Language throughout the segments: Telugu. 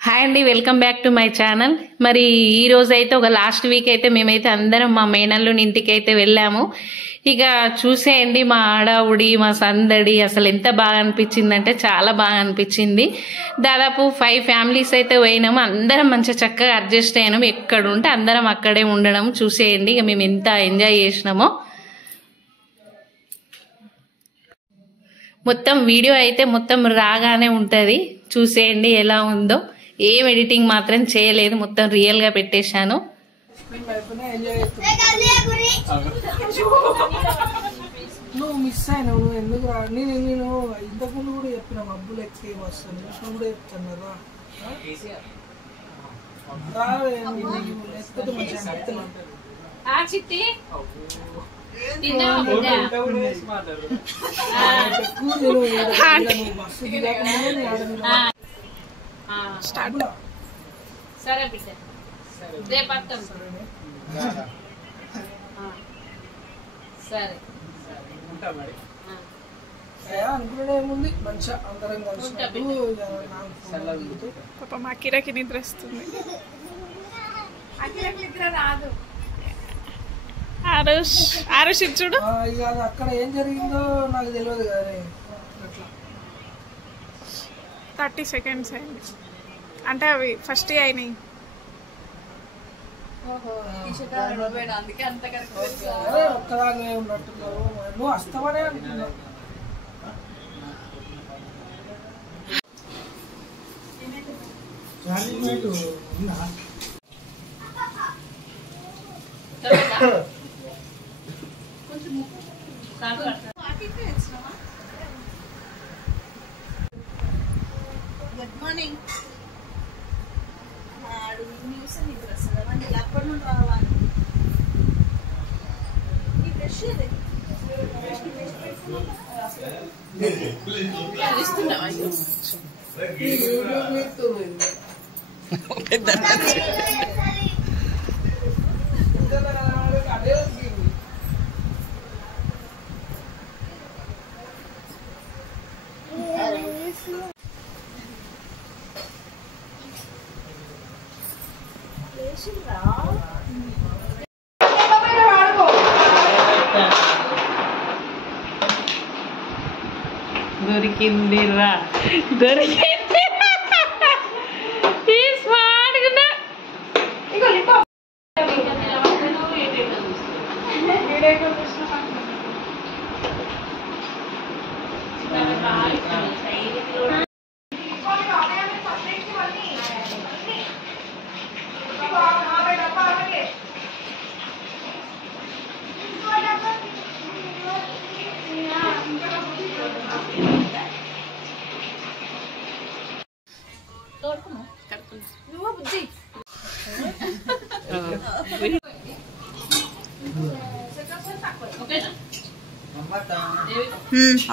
హాయ్ అండి, welcome back to my channel. మరి ఈ రోజు అయితే ఒక లాస్ట్ వీక్ అయితే మేమైతే అందరం మా మేనల్లుని ఇంటికి అయితే వెళ్ళాము. ఇక చూసేయండి మా ఆడావుడి, మా సందడి అసలు ఎంత బాగా అనిపించిందంటే చాలా బాగా అనిపించింది. దాదాపు 5 ఫ్యామిలీస్ అయితే పోయినాము. అందరం మంచిగా చక్కగా అడ్జస్ట్ అయినాము. ఎక్కడ ఉంటే అందరం అక్కడే ఉండడం చూసేయండి. ఇక మేము ఎంత ఎంజాయ్ చేసినామో. మొత్తం వీడియో అయితే మొత్తం రాగానే ఉంటుంది, చూసేయండి ఎలా ఉందో. ఏం ఎడిటింగ్ మాత్రం చేయలేదు, మొత్తం రియల్ గా పెట్టేశాను. నువ్వు మిస్ అయినావు, నువ్వు ఎందుకు రా? నేను ఇంతకుముందు కూడా చెప్పిన మబ్బులు ఎక్కి వస్తాను, నువ్వు కూడా చెప్తాను కదా రావే, లేకపోతే మంచిగా సరే బిడ్డ, సరే అనుకునే ఏముంది, మంచిగా అందరం కలిసి పాప మా కిరాకి నిద్ర వస్తుంది. ఆరుష్ చూడు, ఇక అక్కడ ఏం జరిగిందో నాకు తెలియదు కానీ 30 seconds అయింది అంటే అవి ఫస్ట్ అయినాయి. ఒక్కదాన్ని ఉన్నట్టున్నావు, నువ్వు వస్తావనే అనుకున్నావు. Good morning. న్యూస్ నిద్ర వస్తుందా మంచి అప్పటి నుండి రావాలి. ఈ బ్రష్ దొరికిందిరా, దొరికింది. ఈ స్మార్ట్ గా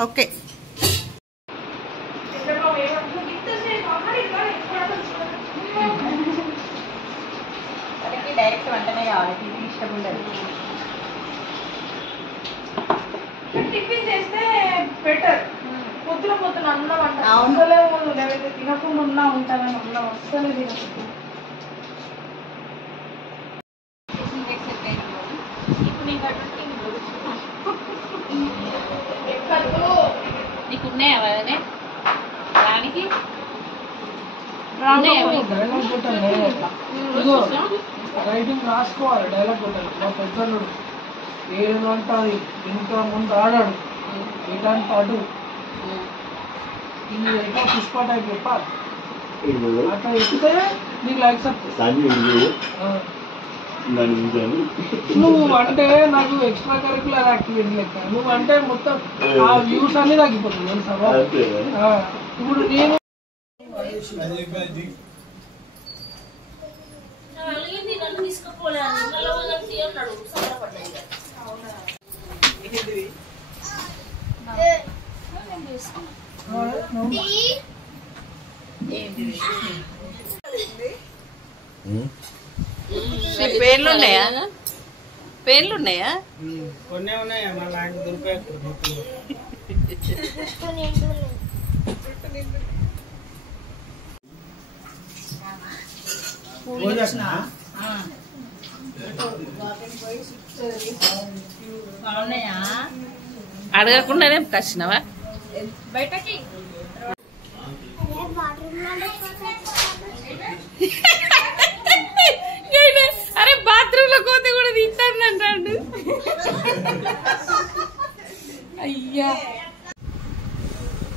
ఓకే. డైరెక్ట్ వంటనే కావాలి, టిఫిన్ ఇష్టం ఉండదు. టిఫిన్ చేస్తే బెటర్. పొద్దున అన్నం అంటే తినకుండా ఉన్నా ఉంటానని ఉన్నా వస్తలే తినకుండా. నీకున్నాయా అవన్నీ దానికి? రైటింగ్ రాసుకోవాలి, డైలాగ్ కొట్టాలి. మా పెద్దలు ఏదంటే అది ఇంకా ముందు ఆడాడు ఏదంటే అడు ఇది ఎట్లా పుష్ప టైప్ చెప్పాలి. అట్లా ఎక్కితే నీకు లైక్స్ వస్తాయి. నువ్వు అంటే నాకు ఎక్స్ట్రా కరిక్యులర్ యాక్టివిటీ లెక్క, నువ్వు అంటే మొత్తం ఆ వ్యూస్ అన్ని తగ్గిపోతుంది తెలుసా. ఇప్పుడు నేను పేర్లు ఉన్నాయా? పేర్లు ఉన్నాయా? కొన్ని ఉన్నాయా మళ్ళీ ఆయన దొరికాయి. స్కూల్ వచ్చిన బాగున్నాయా అడగకుండానే కచ్చినవా బయటకి అరే బాత్రూమ్ లో కోతి కూడా తింటాను అంటాడు. అయ్యా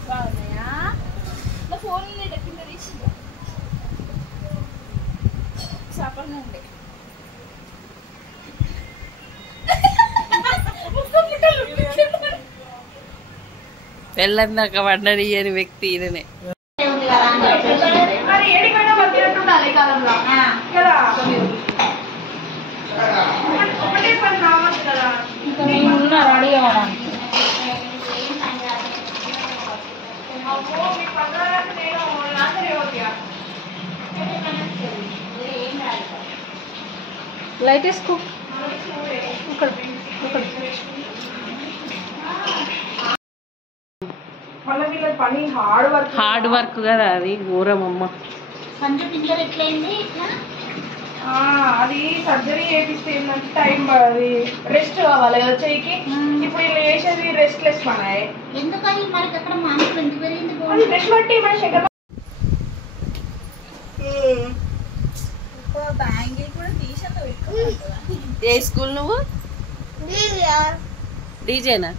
బాగున్నాయా నా ఫోన్ కింద తీసి చేపలు ఉండే పెళ్ళందాక వండనియని వ్యక్తి ఈయననే. లైట్ వేసుకో. పని హార్డ్ వర్క్ కదా అది ఘోరమమ్మ. సంజు ఫింగర్ ఎట్లయింది ఇట్లా అది సర్జరీ చేపిస్తే ఏంటంటే టైం అది రెస్ట్ కావాలి కదా చెయ్యికి. ఇప్పుడు ఇలా చేసేది రెస్ట్ లెస్ పని. ఎందుకని మనకి అక్కడ మానసు ఎందుకు పెరిగింది అది రెస్ట్ బట్టి మన శంకర్ బ్యాంగిల్ కూడా తీసేత పెట్టుకోవాలి. ఏ స్కూల్ నువ్వు? డీజేనా?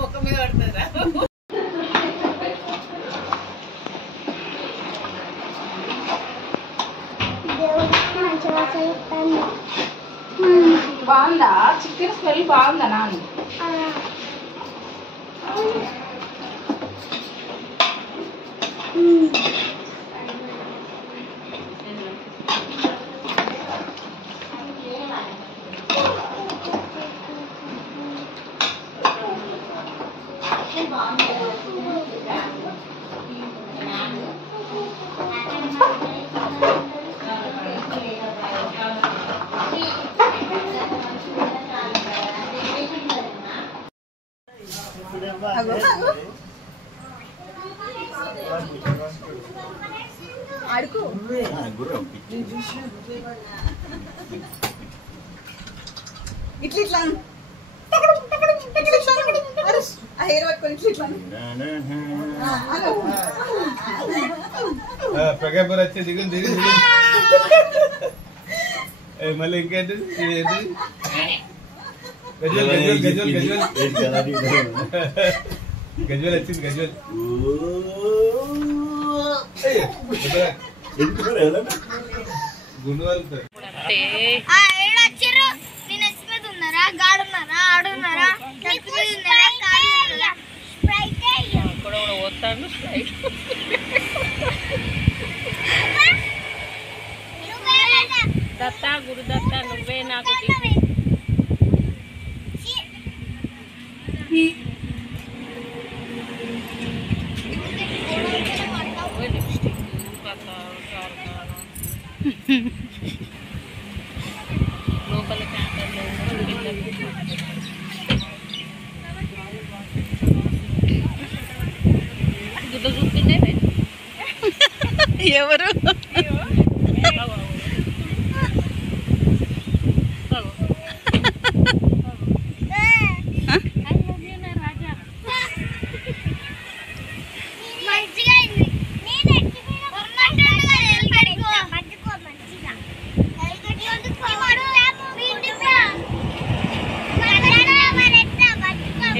ముఖం మీద పడుతుందా? బాగుందా? చికెన్ స్మెల్ బాగుందా నాన్న? అడుగు ఇట్లా ఇట్లా హెయిర్ పట్టుకొని ఇట్లా ప్రకాపూర్ వచ్చి దిగు దిగు మళ్ళీ ఇంకేంటి గజ్వల్ గజ్వల్ గజ్వల్ గజ్వల్ గజ్వల్ వచ్చింది గజ్వల్ గుండు వాళ్ళు దత్త గురుదత్త నువ్వే నాకు లోపల గుడ్డ చూస్తుండే ఎవరు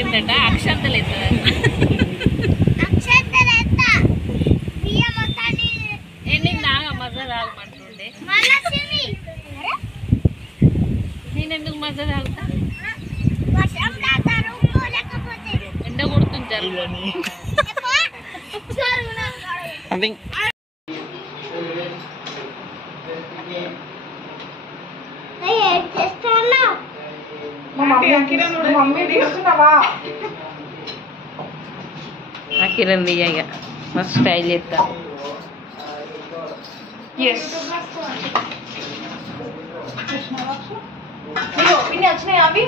ఏంటంటే అక్షంతలు ఎత్తారు నీకు నాగా మజా తాగమంటుండే నేనెందుకు మజా తాగుతా ఎండ కొడుతుంటారు మమ్మీ తీస్తున్నావా? కిరణ్ దియ్యగా మస్తు స్టైల్ చేస్తా. వచ్చినాయి అవి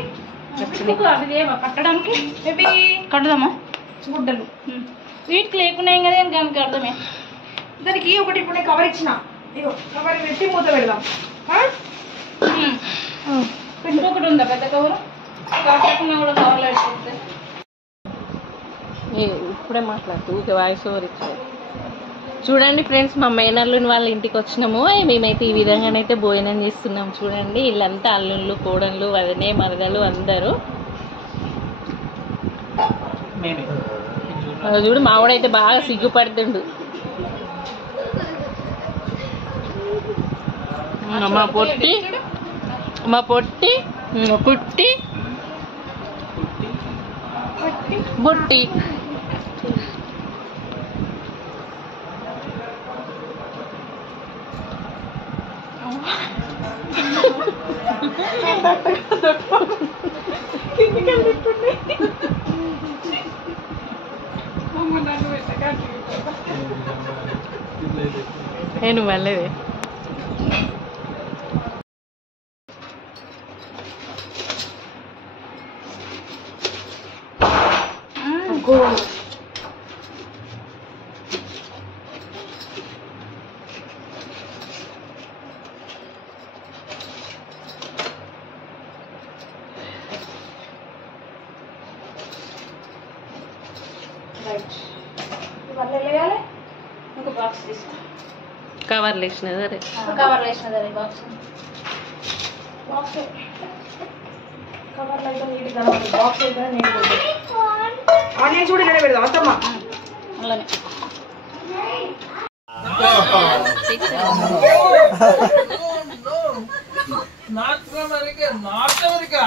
అవి కట్టడానికి మేబీ కడదామా గుడ్డలు వీటికి లేకున్నాయి కదా కనుక అర్థమే. దానికి ఒకటి ఇప్పుడు నేను కవర్ ఇచ్చిన, ఇగో కవర్ పెట్టి మూత పెడదాం. ఇంకొకటి ఉందా పెద్ద కవర్? కాకుండా కూడా కవర్లో పెట్టుకుంటే ఇప్పుడే మాట్లాడుతూ వాయిస్ ఓవర్ ఇచ్చారు. చూడండి ఫ్రెండ్స్, మా మేనల్లుని వాళ్ళ ఇంటికి వచ్చినాము. మేమైతే ఈ విధంగానైతే భోజనం చేస్తున్నాం. చూడండి వీళ్ళంతా అల్లుళ్ళు, కోడళ్ళు, వదినే, మరదలు అందరూ. చూడు మావాడైతే బాగా సిగ్గుపడుతుండు. మా పొట్టి పుట్టి బుట్టి నేను మళ్ళీ కవర్ లేచినదా రే? కవర్ వేసినదా బాక్స్? కవర్లో అయితే నీట్ కనబడుతుంది. బాక్స్ అయితే నీట్ ఆనియన్స్ కూడా ఇలా పెడదాం అత్తమ్మ. అలానే నార్త్ అమెరికా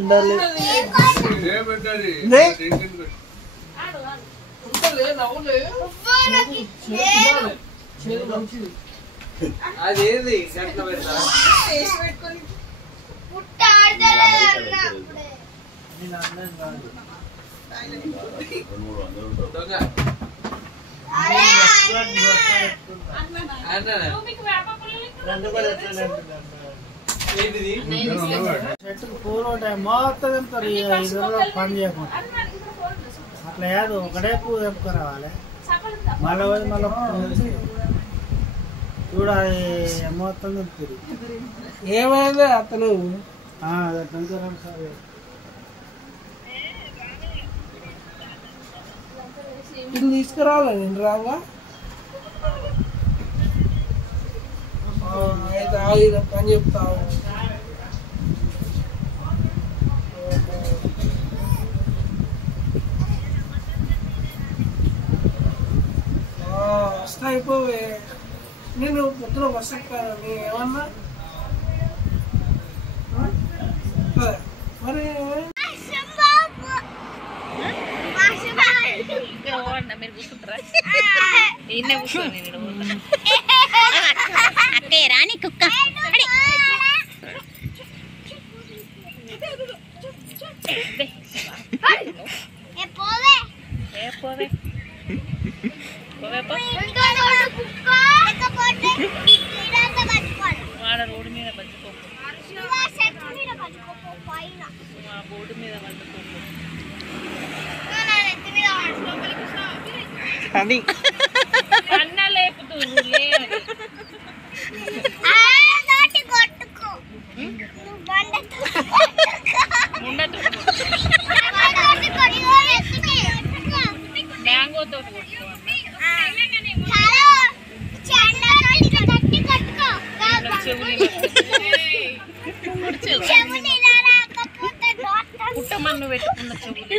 ఉండాలి. అదేది మొత్తం పని చేయకుండా అట్లా కాదు, ఒకటే పువ్వు తెప్పుకొని రావాలి. మళ్ళీ చూడాలి మొత్తం తెప్పుతుంది. ఏమైంది అతను ఇది తీసుకురావాలి. నేను రావా అయితే ఆగిన పని చెప్తావు. వస్తా అయిపోవే. నేను పొద్దున బస్ ఎక్కాను ఏమన్నా మరి మీరు కూర్చుంటారా? ఈయన కూర్చోని రాని కుక్క వాడ రోడ్డు మీద బతుకో, బోర్డు మీద బతుకో అన్న లేపుతూ మ్యాంగో తోటి పుట్టమన్ను పెట్టుకున్న చెవులు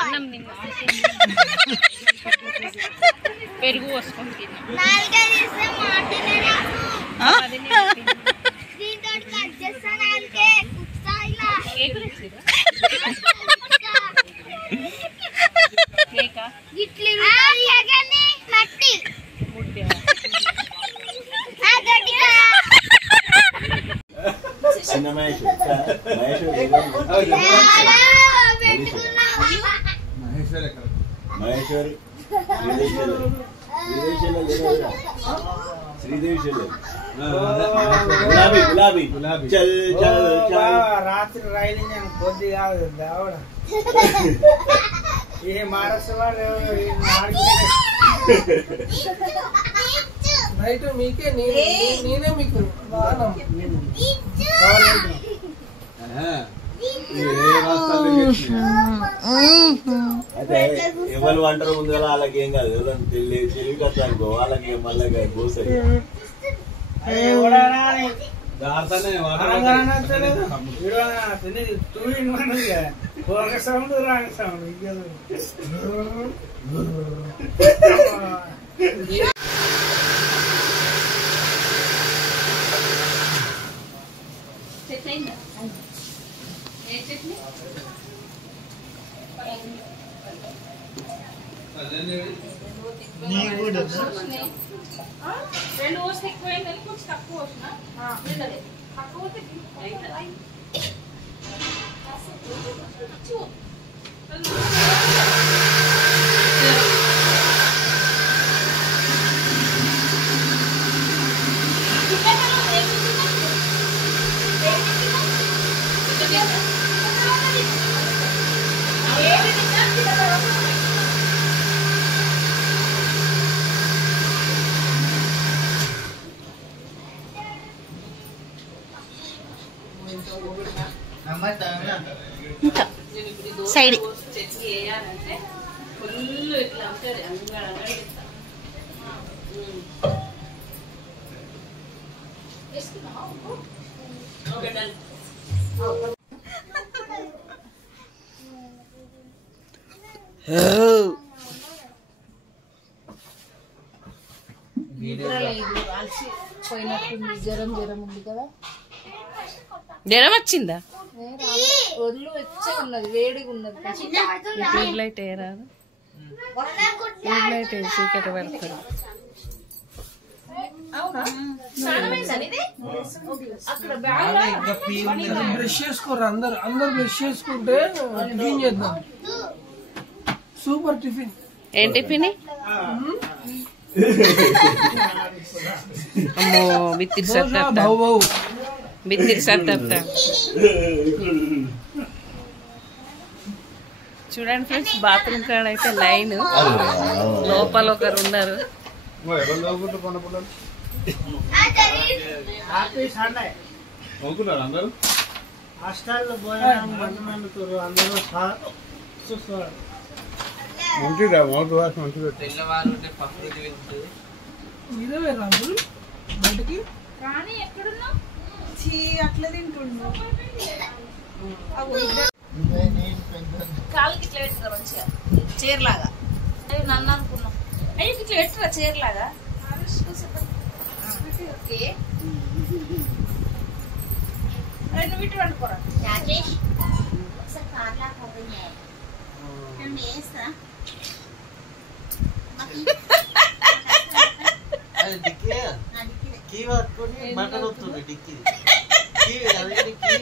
అన్నం పెరుగు పోసుకొని మహేశ్వరి శ్రీదేవి గులాబీ చల్ చల్ రాత్రి రైలింగ్ అని కొద్ది కాదు ఆవిడ ఏ మహారాష్ట్ర వాడు నైట్ మీకే నేనే మీకు అయితే ఎవరు అంటారు ముందు వాళ్ళకి ఏం కాదు ఎవరు తెలివి కట్ట అనుకో వాళ్ళకి మళ్ళీ పోసాయి సౌండ్ రాంగ్ సౌండ్ రెండు వస్తే ఎక్కువైంది కొంచెం తక్కువ వచ్చిన తక్కువ సైడ్ చట్నీ వేయాలంటే ఫుల్ ఇట్లా ఉంటుంది అంగడంగా ఓకే డన్ జ్వరం ఉంది కదా జ్వరం వచ్చిందా ఒళ్ళు వెచ్చగా ఉన్నది వేడిగా ఉన్నది ట్యూబ్ లైట్ వేయరాదు ట్యూబ్ లైట్ వేసి ఇక్కడ పెడతారు బ్రష్ చేసుకోరు అందరు బ్రష్ చేసుకుంటే టిఫిన్ చేద్దాం సూపర్ టిఫిన్ ఏం టిఫిన్ అమ్మో బిత్తిరి సత్తా బిత్తిరి సత్తా చూడండి ఫ్రెండ్స్ బాత్రూమ్ కాడ అయితే లైన్ లోపల ఒకరు ఉన్నారు అందరూ హాస్టల్లో భోజనం మందుతున్నారు అందరూ చూస్తున్నారు మంచిదా మౌత్ వాష్ మంచిగా ఇదే రాములు బయటకి కానీ ఎక్కడున్నా అట్లా తింటుండు కాళ్ళకి ఇట్లా పెట్టురా మంచిగా చీరలాగా నన్ను అనుకున్నాం అయ్యి ఇట్లా పెట్టురా చీరలాగా ఓకే నువ్వు ఇటు వండుకోరా రాజేష్ ఒకసారి కార్లా ఓపెన్ చేయాలి నేను వేస్తా కీ పట్టుకొని బట్టలు వస్తుంది డిక్కీ డిక్కీ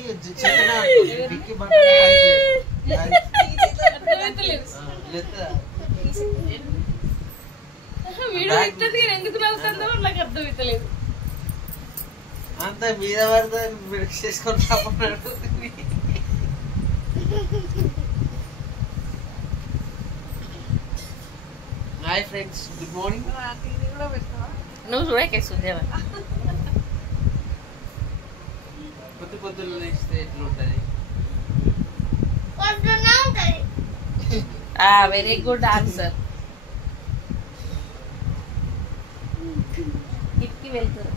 వీడియో ఇస్తుంది ఎందుకు నవ్వుతుందో నాకు అర్థమవుతలేదు అంత మీద పడితే బ్రష్ చేసుకొని తప్పన్నాడు హాయ్ ఫ్రెండ్స్ గుడ్ మార్నింగ్ నువ్వు చూడకే సుజావ పొద్దున్న లేస్తే ఎట్లుంటది వెరీ గుడ్ ఆన్సర్ కిట్కి వెళ్తారు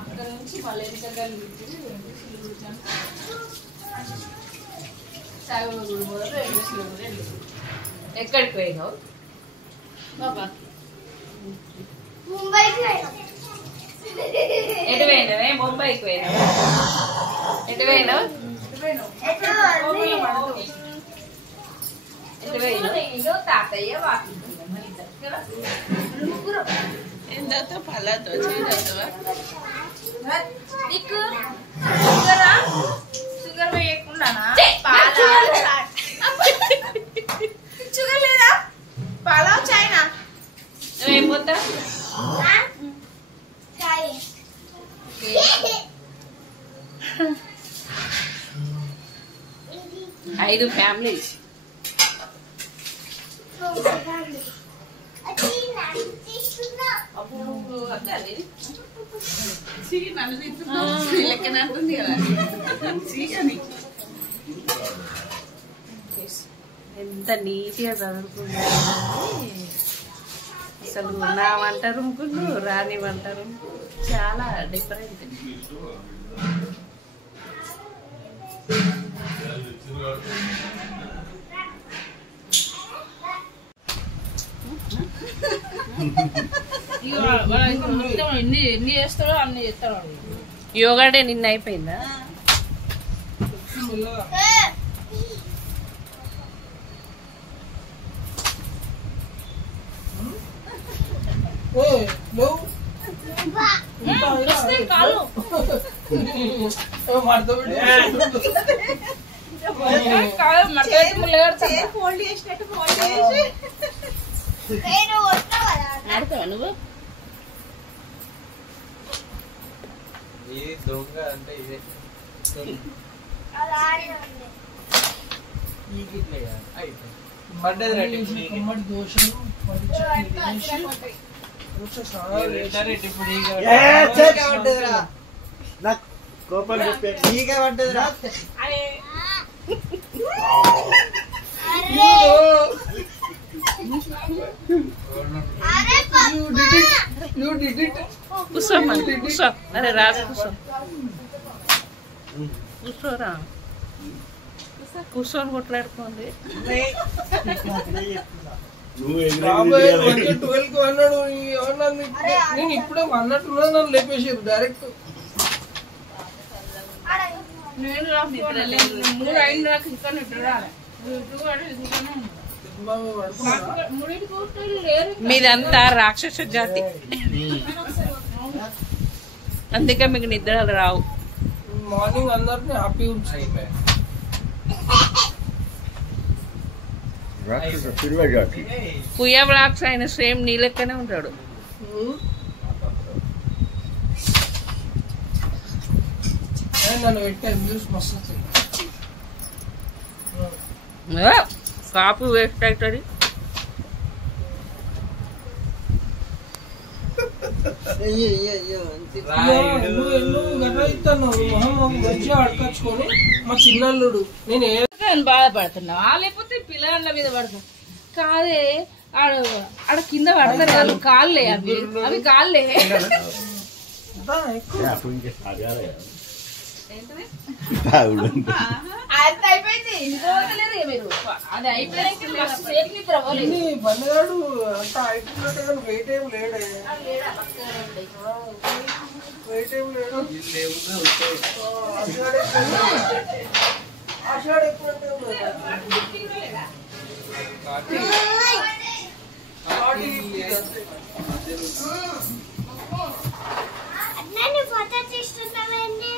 అక్కడ నుంచి మళ్ళీ ఎన్నికలు ఎక్కడికి పోయినావు బాబా? ఎటు పోయినావే? ముంబైకి పోయినావు? ఎటు పోయినావు? తాతయ్య ఎంతో పళ్ళతో నీకు షుగర్ వేయకుండానా? షుగర్ లేదా? పాలా చాయ్నా? నువ్వేం పోతావు? 5 ఫ్యామిలీస్. ఎంత నీట్గా చదువుకున్నా అసలు నా వంట రూమ్కు రాని వంట రూమ్ చాలా డిఫరెంట్. ఎన్ని చేస్తాడో అన్ని చేస్తాడు. యోగా డే నిన్న అయిపోయిందా? కాలు ఫోల్డ్ చేసినట్టు ఫోల్డ్ చేసి ఆడతావా నువ్వు? దొంగ అంటే ఇదే కమ్మటి దోశలు కోపం కూర్చోమ్మా, కూర్చో. అరే రాజు కూర్చో, కూర్చోరా. కూర్చొని కొట్లాడుకోండి. బాబాయ్ 12కి అన్నాడు. నేను ఇప్పుడే అన్నట్టున్నా, నన్ను లేపేసారు డైరెక్ట్. మూడు అయిన నాకు ఇంకా నిద్ర రాలే. మీదంతా రాక్షస జాతి, అందుకే మీకు నిద్రలు రావు. మార్నింగ్ అందరినీ హ్యాపీ ఉంచాలి. కుయ్య బ్లాక్స్ ఆయన సేమ్ నీ లెక్కనే ఉంటాడు. నన్ను పెట్టే వ్యూస్ మస్తు కాపు వేస్ట్ అవుతుంది. మంచిగా అడకచ్చుకొని మా చిన్నల్లుడు నేను బాధపడుతున్నావా లేకపోతే పిల్లల మీద పడుతున్నా? కాదే ఆడ కింద పడతారు వాళ్ళు. కాళ్ళే అవి కాళ్ళే. అంత అయిపోయింది. మీరు అది అయిపోయాక బందగాడు అంత అయిపోయినట్టు కానీ వెయిట్ ఏం లేడే. వెయిట్ ఏం లేడు. ఆషాఢ ఎక్కువ ఫోటో తీస్తున్నామండి.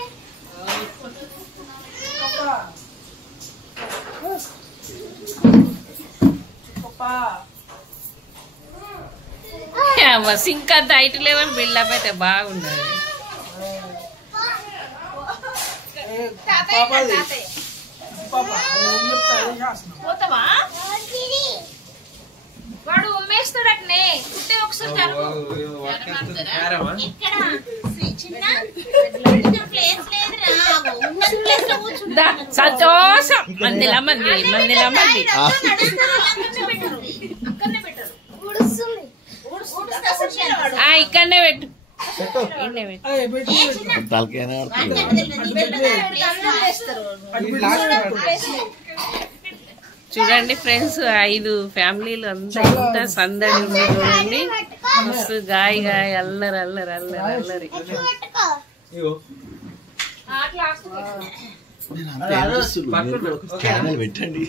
సింక్ అంత హైట్ లెవెల్ బిల్డప్ అయితే బాగుండదు. పోతావా? వాడు ఉమ్మేస్తాడటనే. కుట్టే ఒకసారి సంతోషం. మందిలా మంది మందిలా మంది ఇక్కడనే పెట్టు. తలకైనా చూడండి ఫ్రెండ్స్ 5 ఫ్యామిలీలు అంతా ఎంత సందడి ఉంది చూడండి. మస్తు గాయ గాయ అల్లరి అల్లరి అల్లరి అల్లరి. పెట్టండి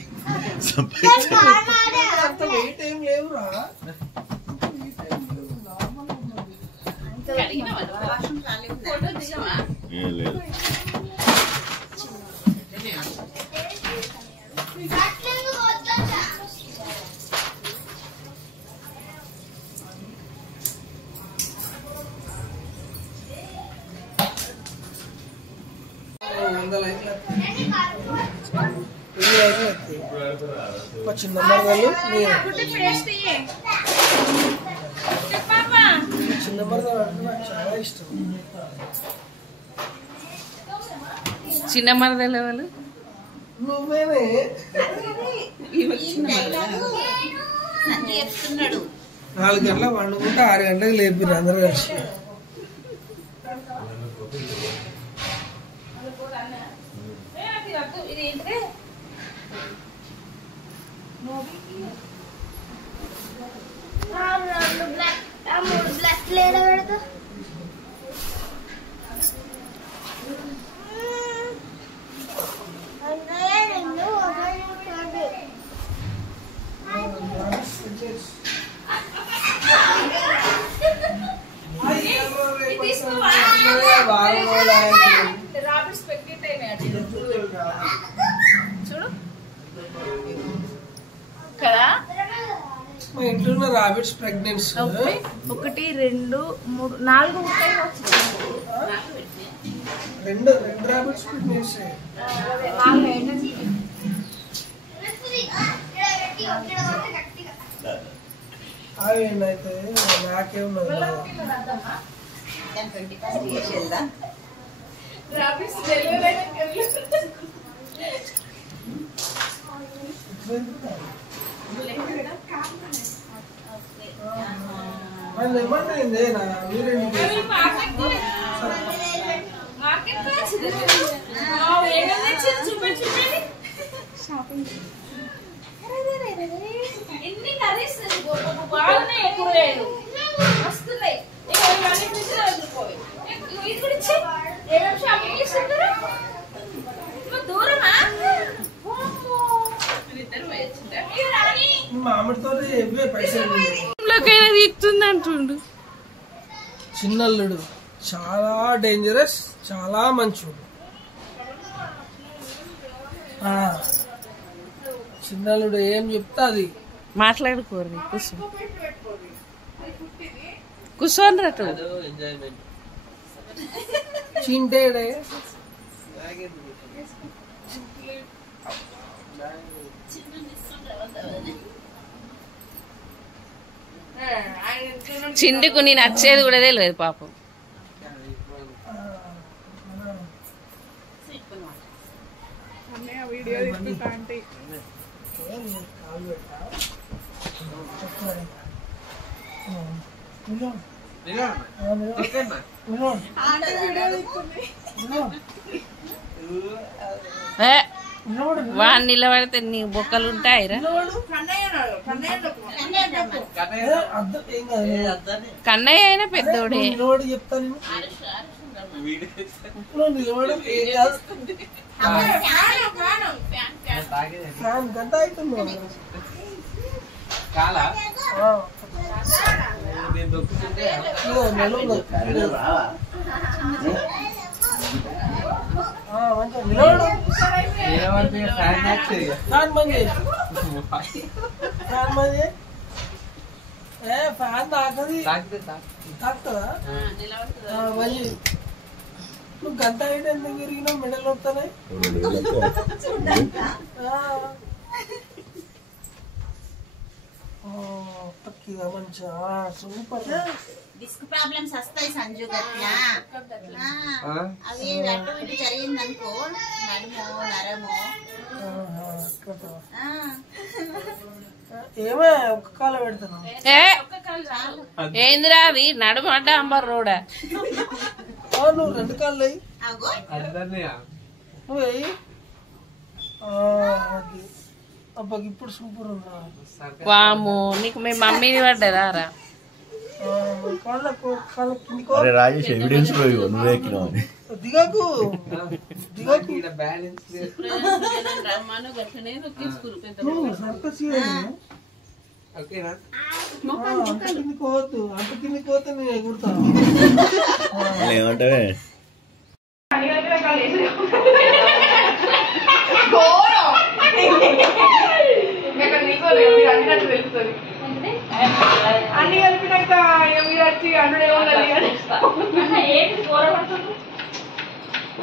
చిన్న మరదలు చిన్న మరదలు అంటే నాకు చాలా ఇష్టం. చిన్న మరదలు ఎవరు? నువ్వేనే చెప్తున్నాడు. 4 గంటలకు వండుకుంటే 6 గంటలకు లేపిరు అందరు కలిసి. మా ఇంట్లో ఉన్న రాబిట్స్ ప్రెగ్నెన్సీ 1 2 3 4 ఉంటాయి. 2 రాబిట్స్ ప్రెగ్నెన్సీ. అవి ఏంటైతే నాకేమున్నది ఏమంటుంది మీరేంటి ఎన్ని కర్రీస్ బాగున్నాయి. కూరగాయలు వస్తున్నాయి. ఏమేమి షాపింగ్ చేస్తుంటారు? దూరమా? మామిడితో ఇవే పైసలు తీస్తుంది అంటుండు. చిన్నల్లుడు చాలా డేంజరస్, చాలా మంచోడు. చిన్నల్లుడు ఏం చెప్తా అది మాట్లాడుకోరు. కూర్చోని రటు చింటేడే చిండుకు నేను వచ్చేది కూడా తెలియదు పాపం. వాడు నిలబడితే నీ బొక్కలు ఉంటాయిరా. కన్నయ్య అయినా పెద్దోడే. చెప్తాను గంట అవుతుంది. ఫ్యాన్ తాకుతుందా? నువ్వు గంట అయితే ఎందుకు తిరిగినావు? మెడలు వస్తున్నాయి. మంచిగా సూపర్. డిస్క్ ప్రాబ్లమ్స్ వస్తాయి సంజు గట్లా. అవి అటు ఇటు జరిగిందనుకో నడుము నరము ఏమే ఒక్క కాల పెడతాను ఏందిరా అది నడుమట అంబర్ రోడ్ నువ్వు 2 కాళ్ళు అయ్యి నువ్వు వెయ్యి అబ్బాకి ఇప్పుడు సూపర్ ఉందా వాము నీకు మీ మమ్మీని పడ్డదా రా అరే రాజేష్ ఎవిడెన్స్ నువ్వే ఎక్కినావు అని దిగకు దిగకు అంత కిందికి పోవద్దు అంత కిందికి పోతే నేను ఎగురుతాను ఏమంటావే అన్ని కలిపినాక మీరు వచ్చి అన్నుడు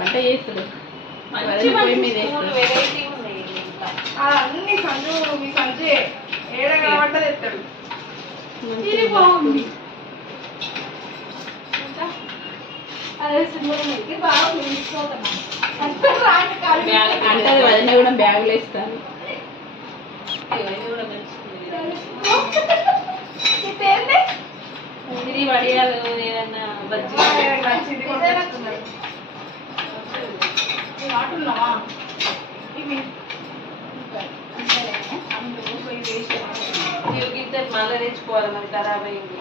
అంటే చేస్తుంది అన్ని సంజు మీ సంజే ఏడ కాబట్టి తెస్తాడు ఇది బాగుంది అదే సినిమా బాగా అంటే వదిన కూడా బ్యాగులు వేస్తాను ఇది వడియాలు ఏదన్నా బజ్జీ ఇద్దరు మళ్ళీ తెచ్చుకోవాలి మరి ఖరాబ్ అయింది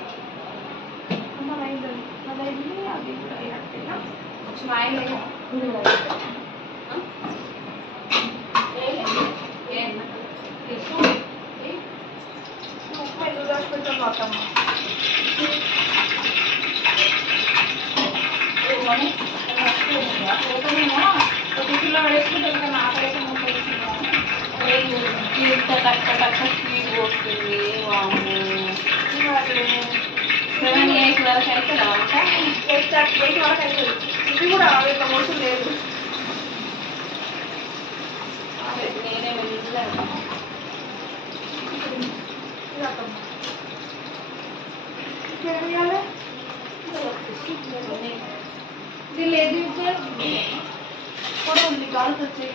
ఇది కూడా మోసం లేదు నేనే వెళ్ళాను దీనిలో ఏది కూడా ఉంది కాల్స్ వచ్చాయి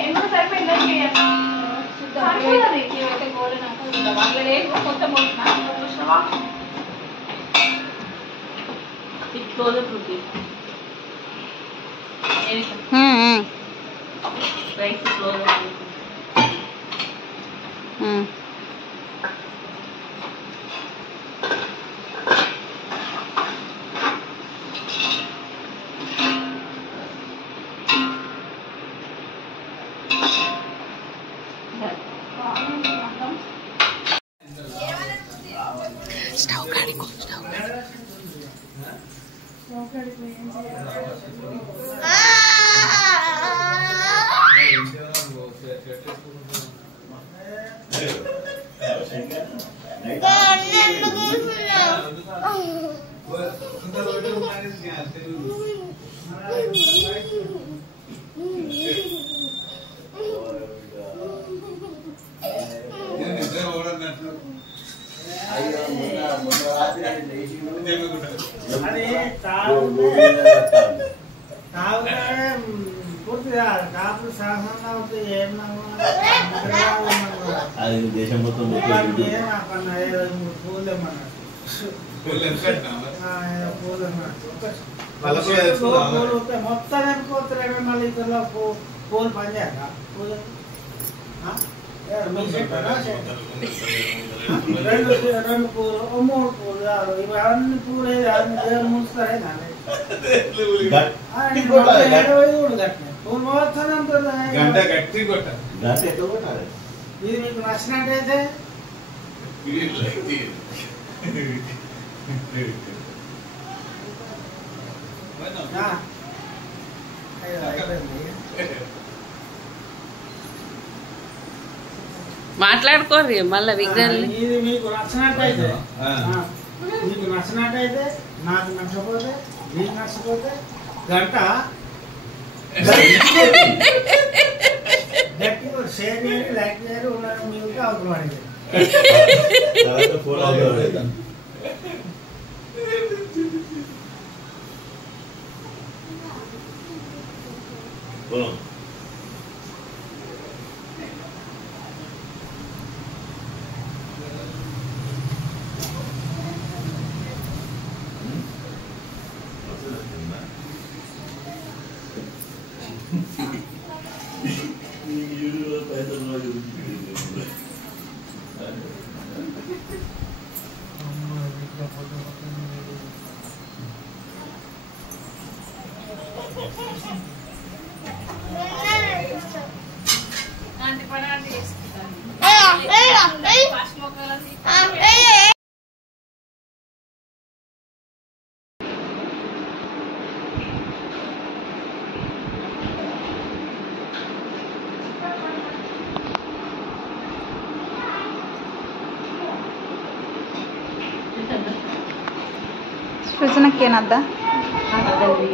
ఎందుకు సరిపోయింది కొత్త చూసినావా అది దేశం మొత్తం మొత్తం అనుకోవట్లేదు మళ్ళీ ఇతరులో పూలు పనిచేయాలా పూలు రెండు పూలు 3 పూలు కాదు ఇవన్నీ పూలు అన్ని దేవుడు ముంచుతారే పూలు మొత్తం ఇది మీకు నచ్చినట్టయితే మాట్లాడుకోర్రి మళ్ళీ విగ్రహాలు ఇది మీకు నచ్చినట్టయితే నాకు నచ్చకపోతే మీకు నచ్చకపోతే గంట గట్టి షేర్ చేయండి లైక్ చేయండి ఉన్నాను మీకు అవసరం అడిగింది సృజనకేనద్దా అదండి